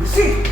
Lucy!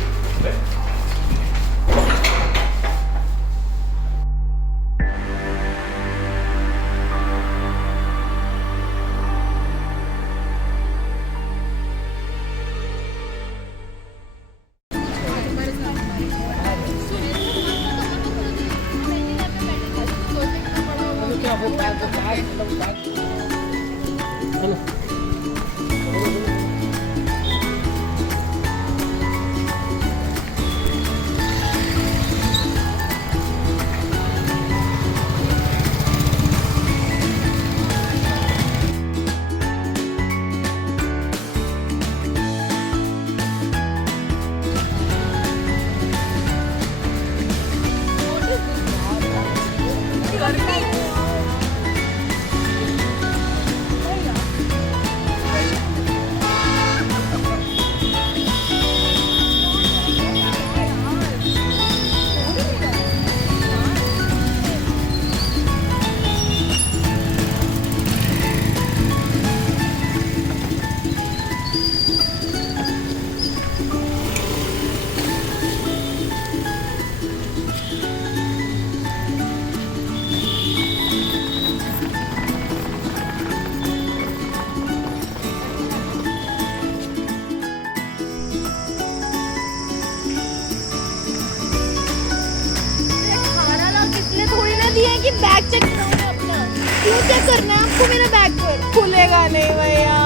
कि bag check कराऊंगा अपना। क्यों चेक करना है आपको मेरा बैग पर? खुलेगा नहीं भैया।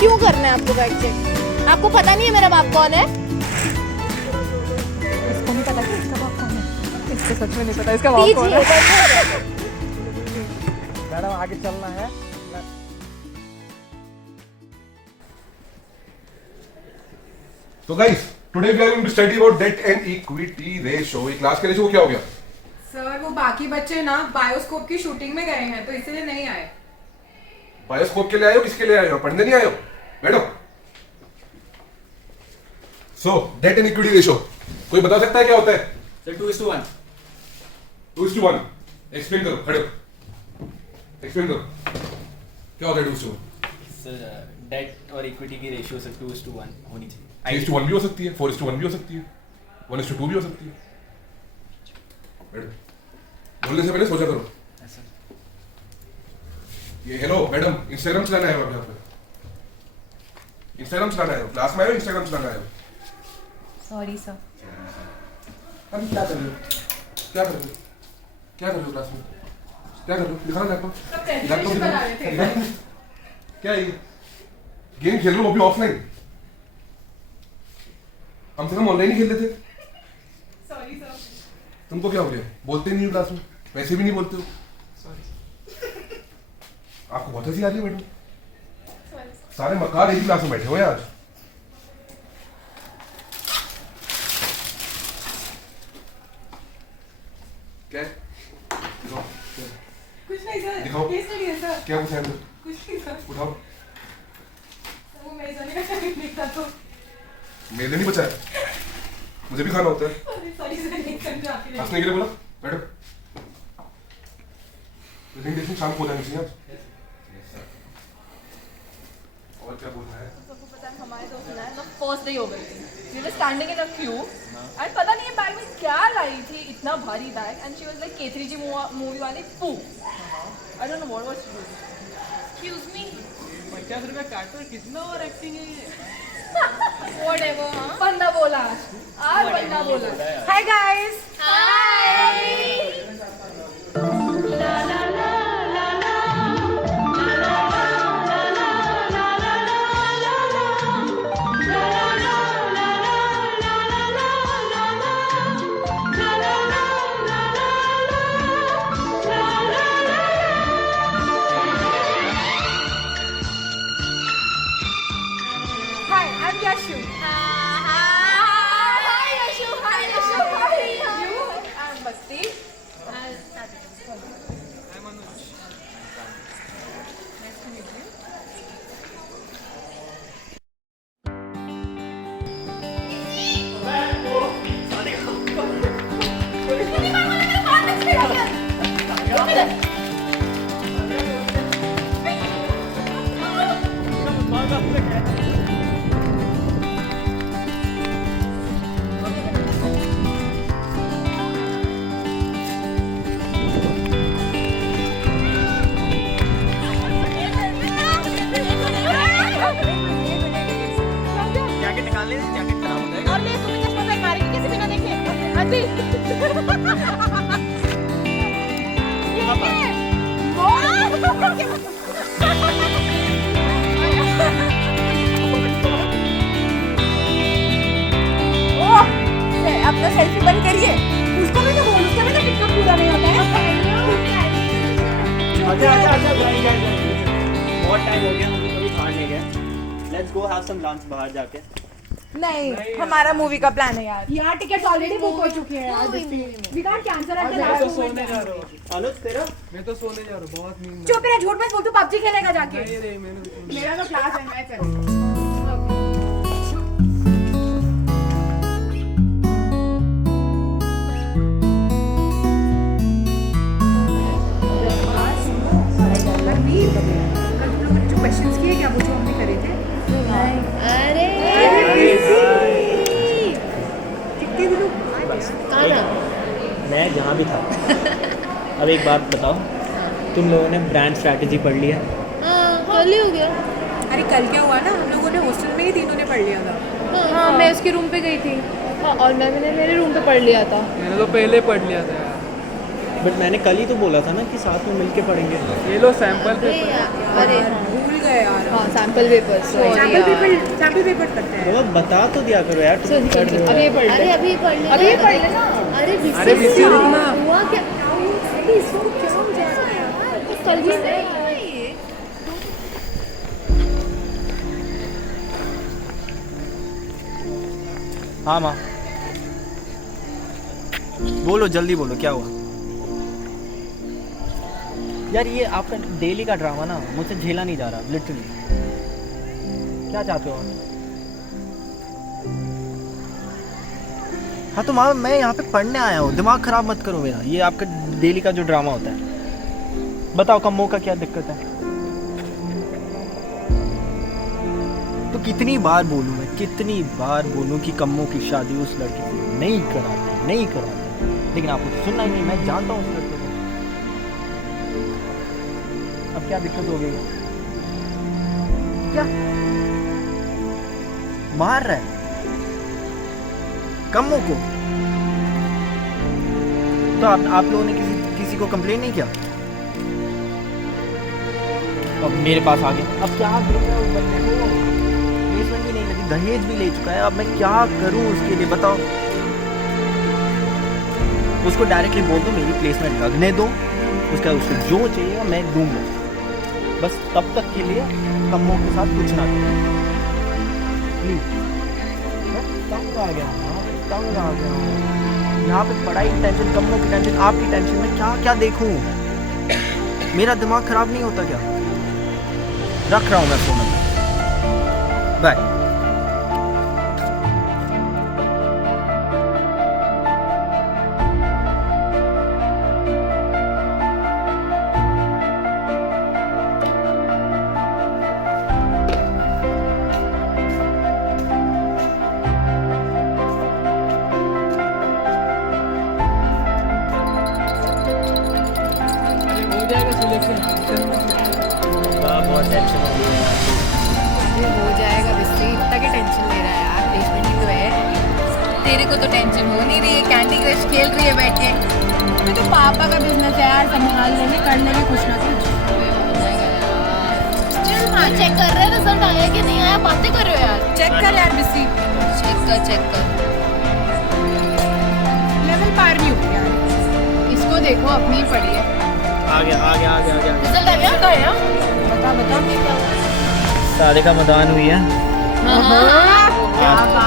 क्यों करना है आपको बैग चेक? आपको पता नहीं है मेरा बाप कौन है? इसको नहीं पता कि इसका बाप कौन है। इसको सच में नहीं पता इसका बाप कौन है। मैडम आगे चलना है। तो guys today we are going to study about debt and equity ratio. ये क्लास के रेशियो को क्या हो गया? सर वो बाकी बच्चे ना बायोस्कोप की शूटिंग में गए हैं तो इसलिए नहीं आए। बायोस्कोप के लिए आए हो? किसके लिए आए हो? पढ़ने नहीं आए हो? बैठो। सो डेट एंड इक्विटी रेशियो कोई बता सकता है क्या होता है? सर 2:1। 2:1 एक्सप्लेन करो। खड़े हो, एक्सप्लेन करो क्या होता है 2:1? सर डेट और इक्विटी की रेशियो सर 2:1 होनी चाहिए। 3:1 भी हो सकती है, 4:1 भी हो सकती है, 1:2 भी हो सकती है। बैठो, बोलने से पहले सोचा करो। ये हेलो मैडम, इंस्टाग्राम चलाना है आप यहाँ पे? इंस्टाग्राम चलाना है? क्लास में आए हो? इंस्टाग्राम चलाना है? Sorry sir. अभी क्या कर रहे हो? क्या कर रहे हो? क्या कर रहे हो क्लास में? क्या कर रहे हो? दिखाओ लैपटॉप। लैपटॉप दिखाओ। क्या है ये? गेम खेल रहे हो वो भी ऑफलाइन? हम ऑनलाइन ही खेल रहे थे। Sorry sir. तुमको क्या हो गया? बोलते नहीं हो क्लास में, वैसे भी नहीं बोलते हो। आपको बहुत हंसी आ रही है मैडम। सारे मक्कार एक ही क्लास में बैठे हुए हैं आज। क्या है? दिखाओ। कुछ नहीं सर। दिखाओ। केस स्टडी है सर। क्या कुछ है अंदर? कुछ नहीं सर। उठाओ। वो मेरे जाने का टाइम नहीं था तो मेरे लिए नहीं बचा है, मुझे भी खाना होता है। सॉरी सर नहीं समझा आपके हंसने के लिए बोला। बैठो। प्रेजेंटेशन शाम को हो जानी चाहिए आज। और क्या बोलना है? सबको पता है हमारे दोस्त ना तो फर्स्ट डे हो गई थी। We were standing in a queue and पता नहीं बैग में क्या लाई थी, इतना भारी bag and she was like K3G movie वाली Poo. I don't know what was she doing. Excuse me. 50 रुपया काट पर कितना और एक्टिंग है ये? व्हाटएवर। हां बंदा बोला आज बंदा बोला। Hi guys. Hi. Hi I am Yashu. Hi Yashu. Hi Yashu. Hi you I am Basti. अभी अपना सेल्फी बंद करिए। उसको भी तो बोल, उसका भी तो टिकटॉक पूरा नहीं होता है। बहुत टाइम हो गया, हम कभी बाहर नहीं गए। Let's go have some lunch बाहर जाके। नहीं, हमारा मूवी का प्लान है यार। यहाँ टिकट्स ऑलरेडी बुक हो चुकी हैं यार। We can't cancel at the last moment. सोने जा रहा हूँ। अनुज तेरा? मैं तो सोने जा रहा हूँ, बहुत नींद चुप रह, झूठ मत बोल, तू पबजी खेलेगा जाके। नहीं मैंने मेरा तो क्लास है, मैं चल। क्वेश्चंस किए क्या वो जो हमने करे थे? अरे कितने दिनों बाद मैं जहाँ भी था। अब एक बात बताओ, तुम लोगों ने ब्रांड स्ट्रैटेजी पढ़ लिया? कल ही हो गया। अरे कल क्या हुआ ना, हम लोगों ने हॉस्टल में ही तीनों ने पढ़ लिया था। हाँ, मैं उसके रूम पे गई थी। हाँ, और मैंने मेरे रूम पे पढ़ लिया था। मैंने तो पहले पढ़ लिया था यार। बट मैंने कल ही तो बोला था ना कि साथ में मिलके पढ़ेंगे। ये लो सैंपल अरे पेपर। यार, अरे भूल गए यार। हाँ, सैंपल पेपर। सैंपल पेपर करते हैं। तो बता तो दिया करो यार, तुम पढ़ रहे हो। अभी ये पढ़ ले। अरे अभी पढ़ ले। अभी पढ़ लेना। अरे बिस्सी रुकना। हुआ क्या? अभी इसको क्या हो जाएगा यार? कुछ कल ही नहीं। हाँ माँ, बोलो जल्दी बोलो, क्या हुआ? यार ये आपका डेली का ड्रामा ना मुझसे झेला नहीं जा रहा, लिटरली। क्या चाहते हो आप? हाँ तो माँ, मैं यहाँ पे पढ़ने आया हूँ, दिमाग खराब मत करो मेरा। ये आपका डेली का जो ड्रामा होता है, बताओ कम्मो का क्या दिक्कत है? तो कितनी बार बोलूँ मैं, कितनी बार बोलूँ कि कम्मो की शादी उस लड़के से नहीं कराते, नहीं कराते, लेकिन आपको तो सुनना ही नहीं। मैं जानता हूँ उस लड़के को। अब क्या दिक्कत हो गई? क्या मार रहा है कम्मो को? तो आप लोगों ने किसी को कंप्लेन नहीं किया? अब मेरे पास आ गया। अब क्या करूँ मैं उस बंदे को? प्लेसमेंट भी नहीं लगी, दहेज भी ले चुका है। अब मैं क्या करूँ उसके लिए, बताओ? उसको डायरेक्टली बोल दो मेरी प्लेसमेंट लगने दो, उसको जो चाहिए मैं दूंगा। बस तब तक के लिए कम्मो के साथ कुछ ना करो प्लीज। तंग आ गया हूँ, तंग आ गया हूँ। यहाँ पे पढ़ाई की टेंशन, कम्मो की टेंशन, आपकी टेंशन, मैं क्या क्या देखूँ? मेरा दिमाग खराब नहीं होता क्या? रख रहा हूँ मैं फोन, बाय। हो जाएगा सिलेक्शन। बहुत टेंशन हो गई है। हो जाएगा बिस्सी, इतना की टेंशन ले रहा है यार, प्लेसमेंट ही तो है। तेरे को तो टेंशन हो नहीं रही है, कैंडी क्रश खेल रही है बैठ के। मैं तो पापा का बिजनेस है यार, संभाल लेंगे, कर लेंगे कुछ ना कुछ। चल माँ, चेक कर रहे हैं रिजल्ट आया कि नहीं आया? बातें कर रहे हो यार। चेक कर यार बिस्सी, चेक कर। लेवल पार नहीं हो यार। इसको देखो, अपनी ही पड़ी है। आ गया। रिजल्ट आ गया? तो आया? बता। सारे का मैदान हुई है,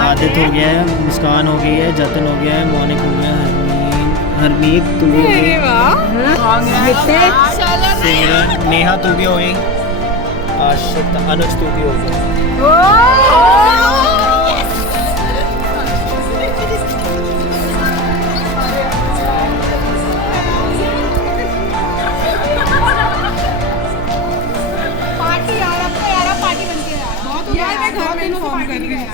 आदित हो गया है, मुस्कान हो गई है, जतन हो गया है, मोनिक हो गया है, हरमीत तू भी हो गई, सिमरन, नेहा तू भी हो गई, आशिक अनुज तू भी हो गई। पार्टी यार, अब तो यार पार्टी बनती है यार। बहुत हो गया यार, मैं घर में इन्फॉर्म कर रही हूँ।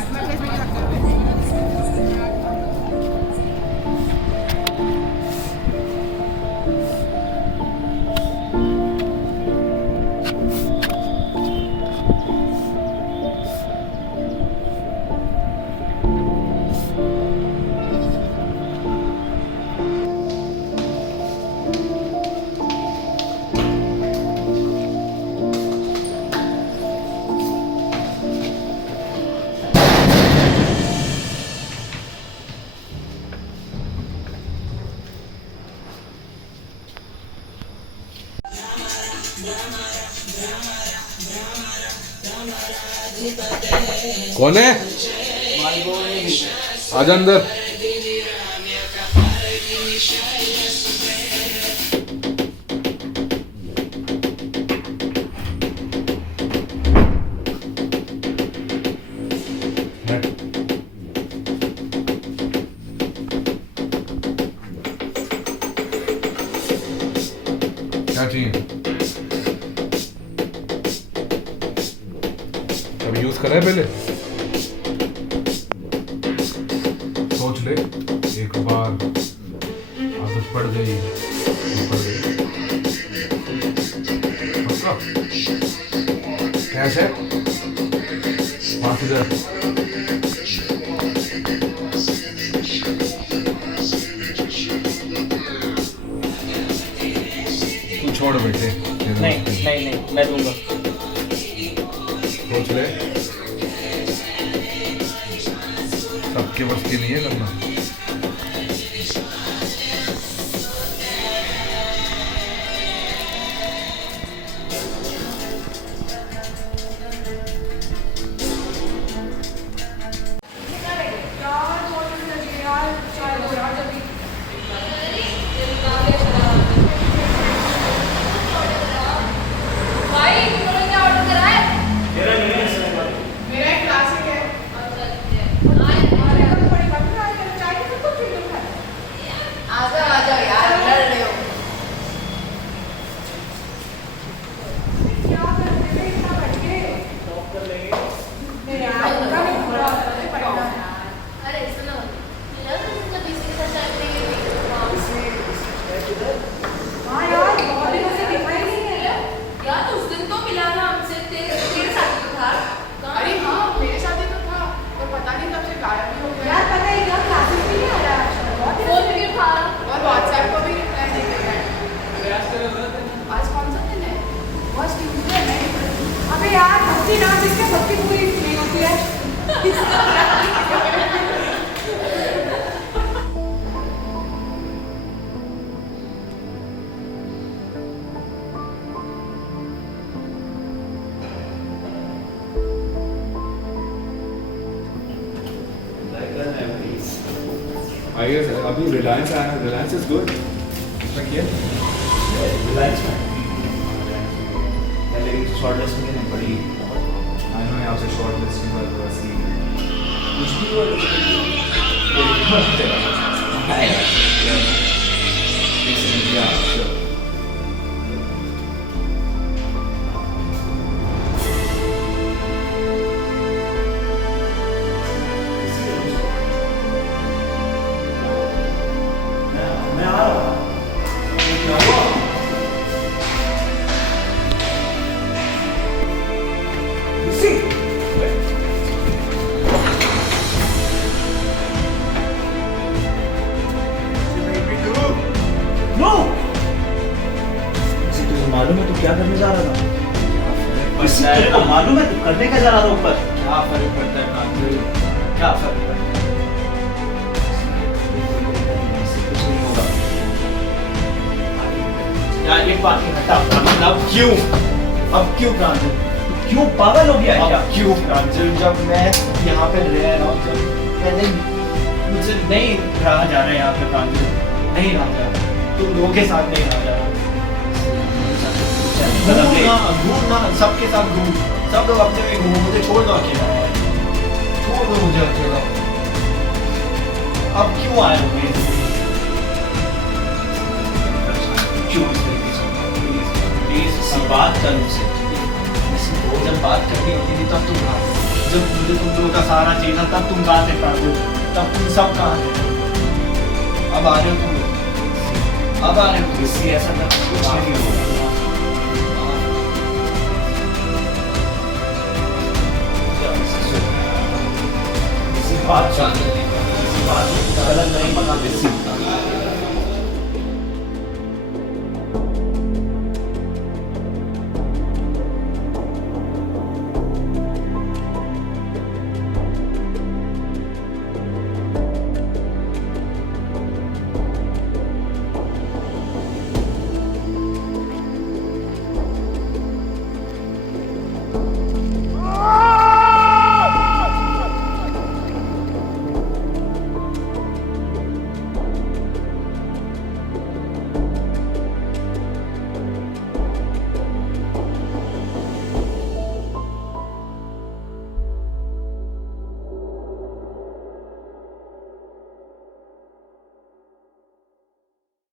कौन है? आजा अंदर। क्या चाहिए? कभी यूज करा है पहले? सोच ले, एक बार आदत पड़ गई तो पड़ गई। पक्का? कैश है? पाँच हजार। तू छोड़ बेटे। नहीं मैं दूंगा। सोच ले, सबके बस की नहीं है करना। I guess अभी Reliance आया है. Reliance is good. रिलायंस में पहले शॉर्टलिस्ट में नहीं पड़ी। I know यहाँ पे shortlisting का थोड़ा सी कुछ भी हो yeah sure. मैं आ रहा हूँ। क्या हुआ? नो! तुझे मालूम है तू क्या करने जा रहा था? तेरे को मालूम है तू करने क्या जा रहा था ऊपर? क्या फर्क पड़ता है कांतिल? क्या फर्क पड़ता है? कुछ नहीं होगा। यार एक बात नहीं हटा प्रांजल, अब क्यों? अब क्यों प्रांजल? क्यों पागल हो गया है क्या? क्यों प्रांजल? जब मैं यहाँ पे रह रहा हूँ, जब मैंने मुझे नहीं रहा जा रहा है यहाँ पे प्रांजल, नहीं रहा जा रहा, तुम लोगों के साथ नहीं रहा जा रहा। घूमना सबके साथ घूम, सब लोग अपने में घूमो, मुझे छोड़ दो अकेला, छोड़ दो मुझे अकेला। अब क्यों आए हो मेरे? क्यों इस तरीके से? प्लीज बात कर मुझसे। जब बात करनी होती थी तब तुम कहाँ थे? जब मुझे तुम लोगों का सहारा चाहिए था तब तुम कहाँ थे प्रांजल? तब तुम सब कहाँ थे? अब आ रहे हो तुम लोग, अब आ रहे हो। इससे ऐसा कुछ नहीं होगा। बात गलत नहीं बना।